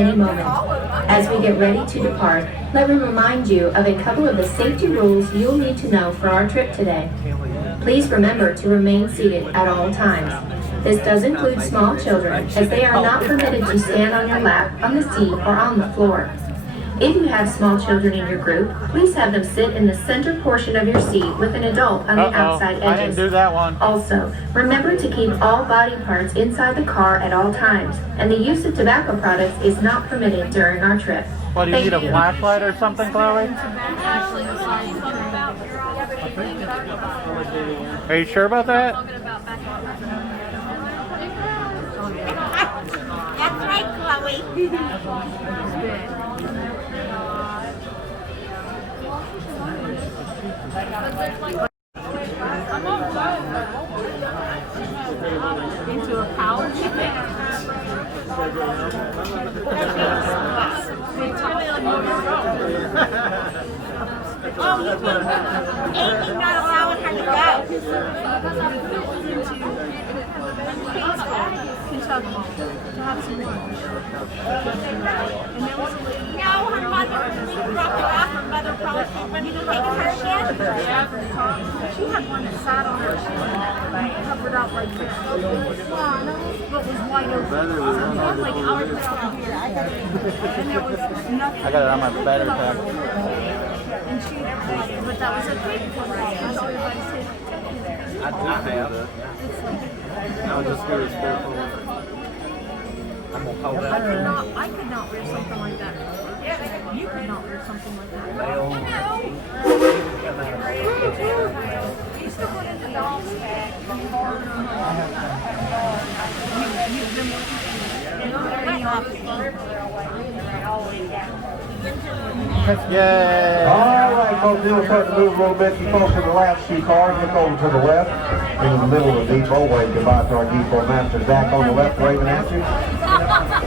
any moment. As we get ready to depart, let me remind you of a couple of the safety rules you'll need to know for our trip today. Please remember to remain seated at all times. This does include small children, as they are not permitted to stand on your lap, on the seat, or on the floor. If you have small children in your group, please have them sit in the center portion of your seat with an adult on the outside edges. I didn't do that one. Also, remember to keep all body parts inside the car at all times, and the use of tobacco products is not permitted during our trip. What, do you need a flashlight or something, Chloe? Are you sure about that? That's right, Chloe. Into a pouch. Oh, you mean Amy's not allowing her to go? To have some lunch. No, her mother dropped her off. Her mother probably ready to take her again. Yeah, she had one that sat on her chin, covered out like this. What was wide open. Like our down here. And there was nothing. I got it on my battery pack. And she, but that was a big one. That's what everybody said. I have. I was just scared of I'm gonna hold that. I could not wear something like that. You could not wear something like that. You used to put in the dog's bag. You've been Yay! All right, folks, we'll start to move a little bit. You folks in the last few cars, look over to the left. In the middle of the depot, wave goodbye to our depot master, Zach, on the left, waving at you.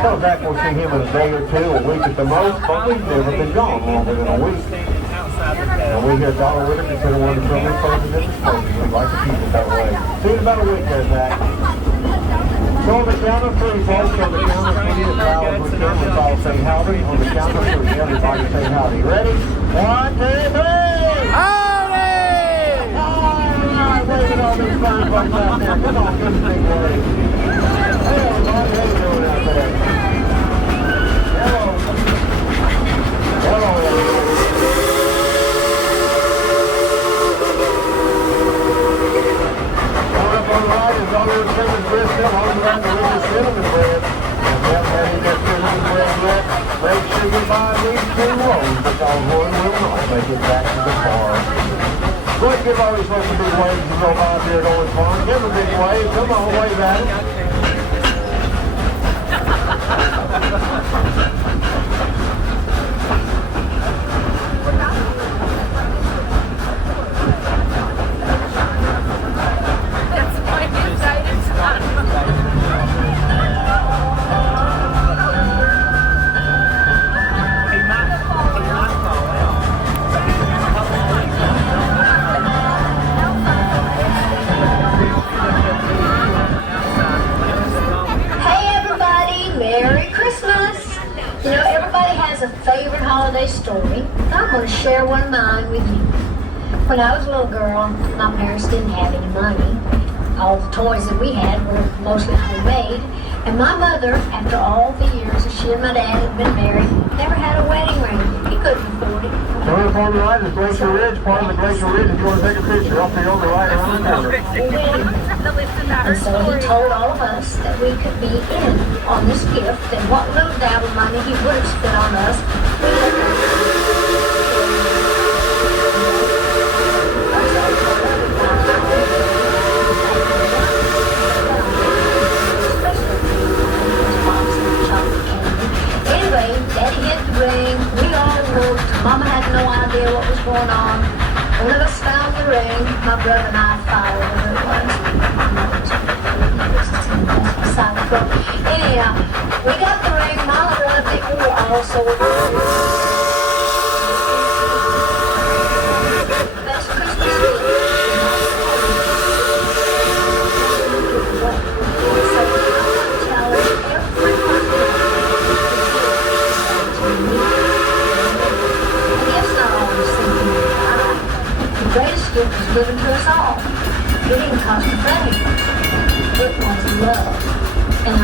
Tell Zach we'll see him in a day or two, a week at the most, but we've never been gone longer than a week. And we here at Dollywood consider one of the friendly places in the state. We like to keep it that way. See you in about a week there, Zach. So on the count of three, folks, on the count of three, the crowd will come, let's all say howdy. On the count of three, everybody say howdy. Ready? 1, 2, 3! Howdy! Alright, waving all these fine folks out there. Come on, give us a big wave. Hey everybody, how you doing out there? Hello. Hello, everybody. Up on the right is Dollywood Express brisket, on the right the Richard cinnamon bread. If you haven't had any of that cinnamon bread yet, make sure you buy these 2 rolls, because one will not make it back to the car. Go ahead and give all these folks a big wave as you go by here at Owen Farm. Give them a big wave. Come on, wave at it. Story. I'm going to share one of mine with you. When I was a little girl, my parents didn't have any money. All the toys that we had were mostly homemade. And my mother, after all the years that she and my dad had been married, never had a wedding ring. He couldn't afford it. So up on the right is Glacier Ridge, part of the Glacier Ridge. If you want to take a picture, up here on the right around the corner. And so he told all of us that we could be in on this gift, and what little dab of money he would have spent on us, we had Anyway, Daddy hit the ring, we all looked, Mama had no idea what was going on. One of us found the ring, my brother and I followed where it was. Anyhow, we got the ring, Mama really think we were all so best Christmas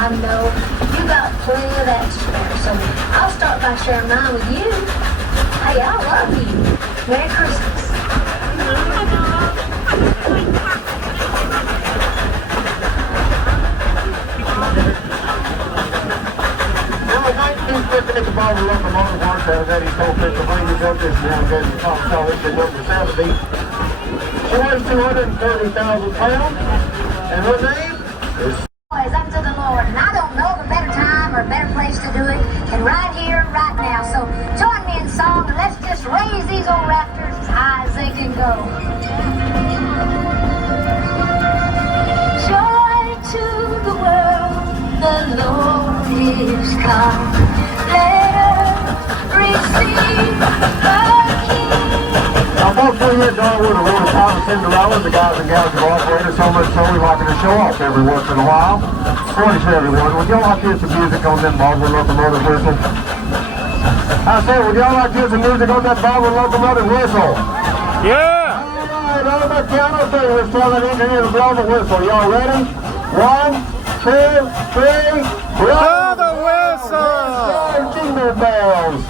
I know you got plenty of that to spare. So I'll start by sharing mine with you. Hey, I love you. Merry Christmas. Well, in 1950 at the Barbara Locomotive Works, I was at his whole Pennsylvania built this young lady called Charlie to number 70. She weighs 230,000 pounds, and her name is... Boys, up to the Lord, and I don't know of a better time or a better place to do it than right here, right now. So join me in song, and let's just raise these old rafters as high as they can go. Joy to the world, the Lord is come. Let us receive the King. Now, folks, we here at Dollywood are really proud of Cinderella. The guys and gals are operated so much so we like to show off every once in a while. Morning to everyone. Would y'all like to hear some music on them Barbara Locomotive whistle? I said, would y'all like to hear some music on that Barbara Locomotive whistle? Yeah! All right, on the count of three, let's tell that engineer to blow the whistle. Y'all ready? 1, 2, 3, Blow the whistle! Jingle bells!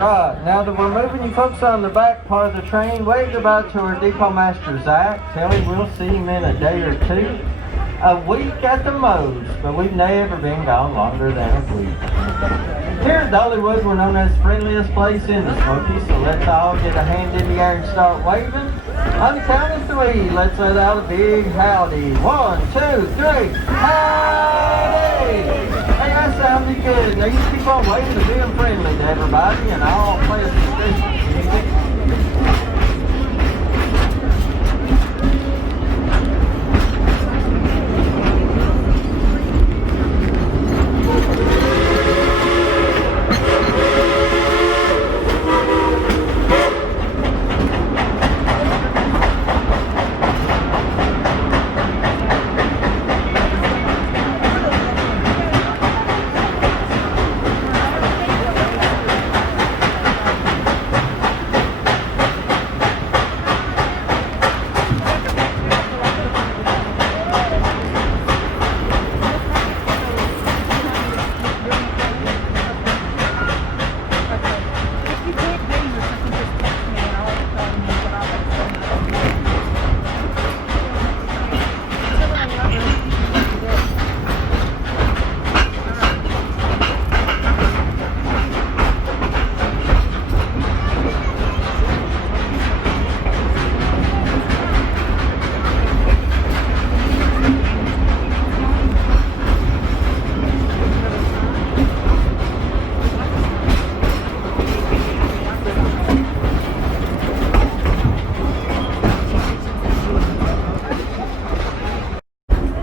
Right, now that we're moving you folks on the back part of the train, wave goodbye to our depot master Zach. Tell him we'll see him in a day or two. A week at the most, but we've never been gone longer than a week. Here at Dollywood, we're known as the friendliest place in the Smokies, so let's all get a hand in the air and start waving. On the count of three, let's let out a big howdy. 1, 2, 3, howdy! Hey, that sounded good. Now you keep on waving and being friendly to everybody, and I'll play some Christmas music.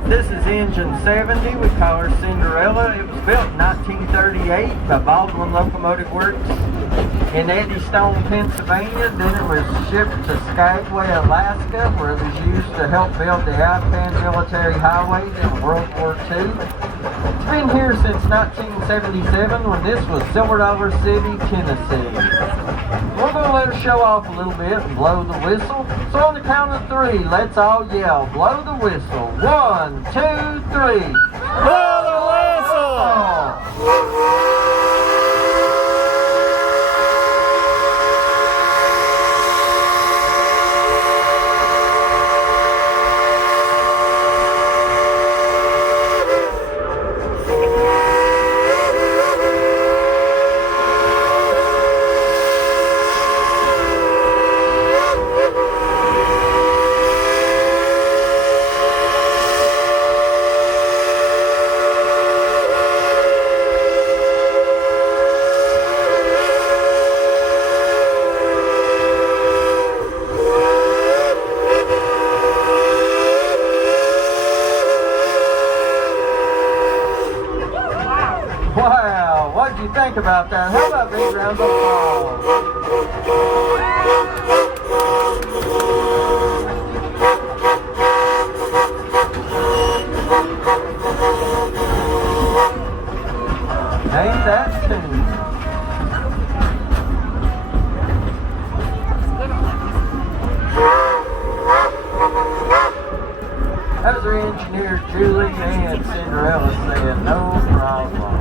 This is engine 70. We call her Cinderella. It was built in 1938 by Baldwin Locomotive Works in Eddystone, Pennsylvania. Then it was shipped to Skagway, Alaska, where it was used to help build the Afghan military highways in World War II. It's been here since 1977 when this was Silver Dollar City, Tennessee. We're going to let her show off a little bit and blow the whistle. So on the count of three, let's all yell, blow the whistle. 1, 2, 3. Blow the whistle! think about that. How about big round of applause? Ain't that tune? That was our engineer Julie and Cinderella saying no problem.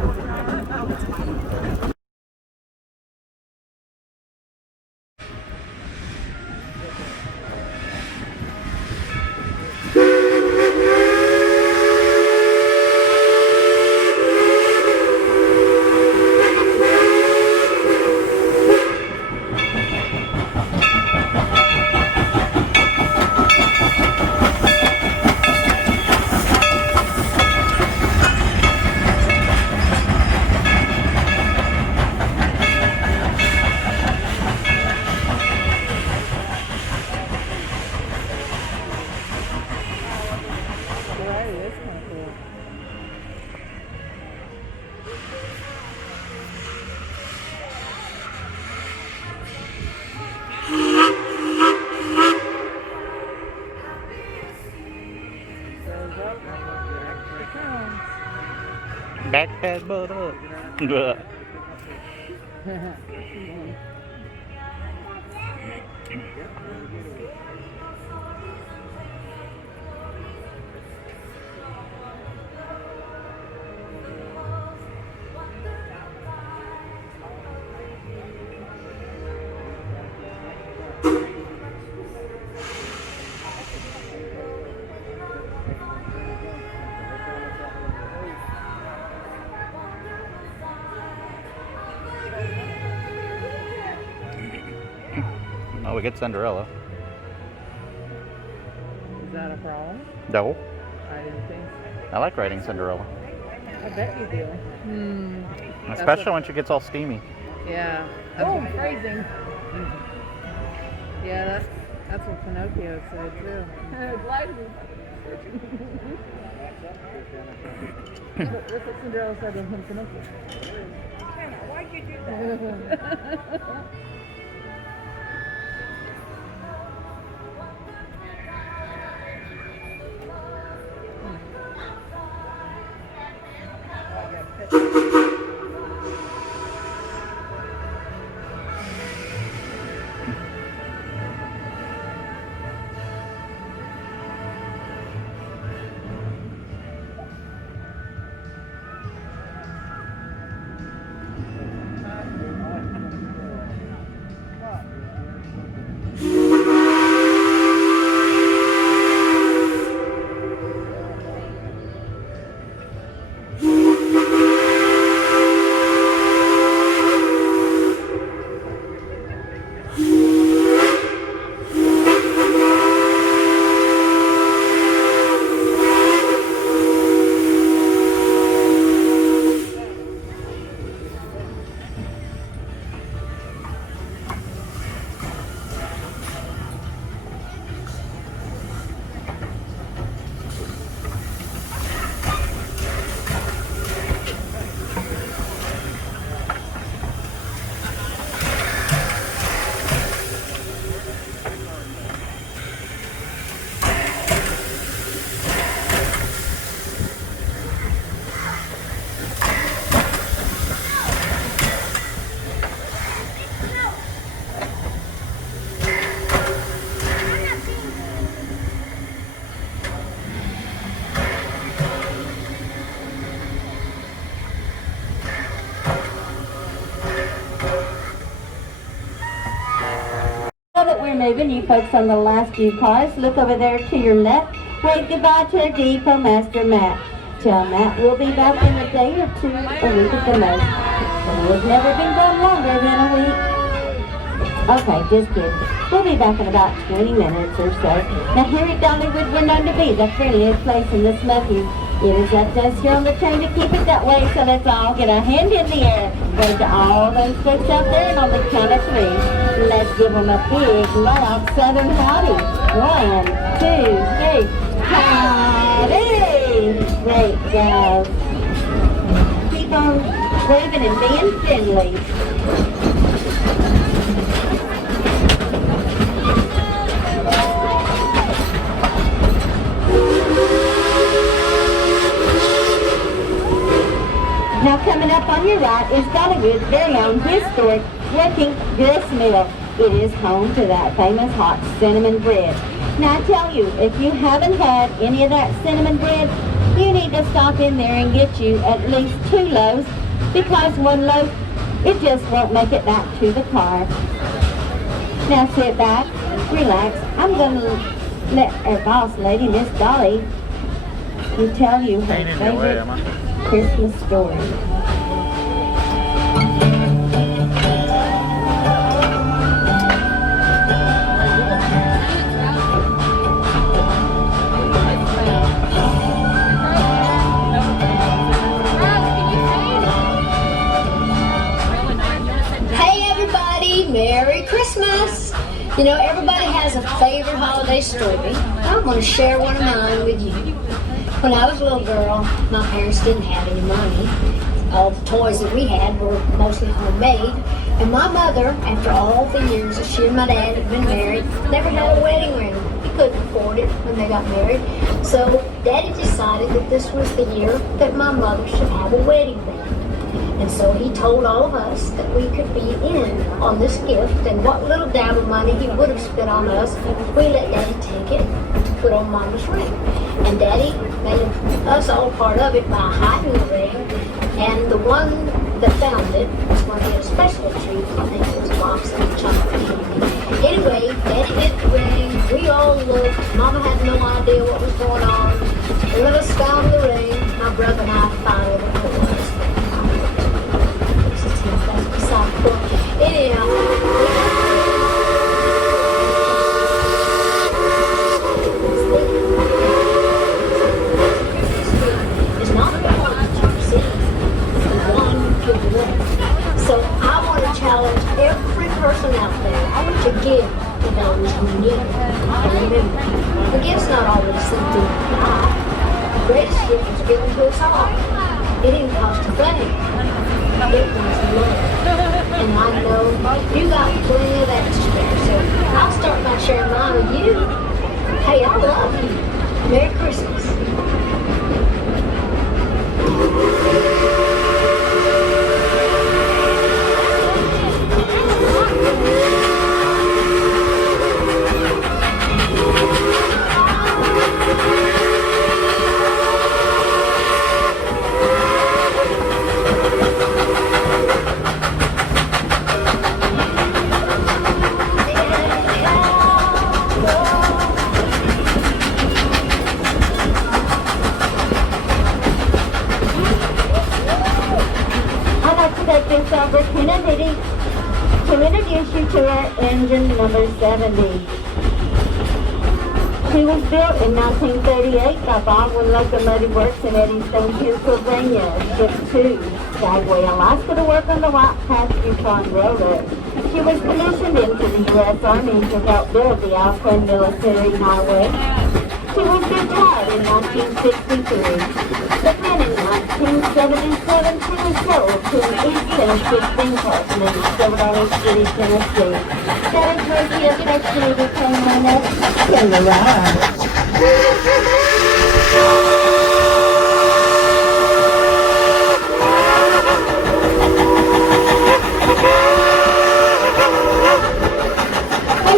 Back that butt up. Oh, we get Cinderella. Is that a problem? No. I didn't think so. I like riding Cinderella. I bet you do. Especially when she gets all steamy. Yeah. Oh, phrasing. Yeah, that's what Pinocchio said too. That's what Cinderella said in Pinocchio. Why'd you do that? That we're moving, you folks on the last few cars, look over there to your left. Wave goodbye to our depot master, Matt. Tell Matt we'll be back in a day or two, a week at the most. But it's never been done longer than a week. Okay, just kidding. We'll be back in about 20 minutes or so. Now here at Dollywood, we're known to be the friendliest place in the Smokies. It is up to us here on the train to keep it that way, so let's all get a hand in the air. Wave to all those folks out there, and on the count of 3, let's give them a big, loud Southern howdy. 1, 2, 3, howdy! Great, guys. Keep on waving and being friendly. Now coming up on your right is Dollywood's very own historic working grist mill. It is home to that famous hot cinnamon bread. Now I tell you, if you haven't had any of that cinnamon bread, you need to stop in there and get you at least 2 loaves, because 1 loaf, it just won't make it back to the car. Now sit back, relax. I'm going to let our boss lady, Miss Dolly, tell you her Ain't in your way, favorite am I? Christmas story. Hey everybody, Merry Christmas! You know, everybody has a favorite holiday story. I'm going to share one of mine with you. When I was a little girl, my parents didn't have any money. All the toys that we had were mostly homemade. And my mother, after all the years that she and my dad had been married, never had a wedding ring. He couldn't afford it when they got married. So Daddy decided that this was the year that my mother should have a wedding band. And so he told all of us that we could be in on this gift, and what little dab of money he would have spent on us, we let Daddy take it to put on Mama's ring. And Daddy made us all part of it by hiding the ring, and the one that found it was going to get a special treat. I think it was a box of chocolate candy. Anyway, Daddy hid the ring, we all looked, Mama had no idea what was going on. They let us found the ring, my brother and I finally knew what it was. Anyhow, it's not the one that you receive, it's the one you give away. So I want to challenge every person out there to give to those who need it. And remember, the gift's not always something you buy. The greatest gift is given to us all. It didn't cost a thing. It was love. And I know you got plenty of that to spare, so I'll start by sharing mine with you. Hey, I love you. Merry Christmas. Opportunity to introduce you to our engine number 70. She was built in 1938 by Baldwin Locomotive Works in Eddystone, Pennsylvania, shipped to Skagway, Alaska to work on the White Pass Yukon Railroad. She was commissioned into the U.S. Army to help build the Alpine Military Highway. She was retired in 1963. But then in 1977, she was sold to an East Tennessee steam company in Silver City, Tennessee. That is where she affectionately became known as Cinderella.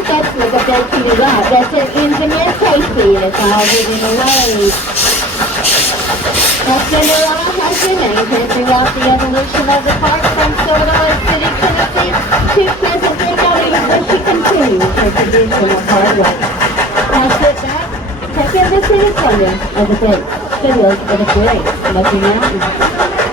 That's like a bed to your right. That's an engineer safety. It's all within the road. Now, Cinderella has remained throughout the evolution of the park from Silver City, Tennessee to present-day Dollywood, where she continues her tradition of hard work. Now sit back, take in the scenic wonders of the great studios of the great Smoky Mountains.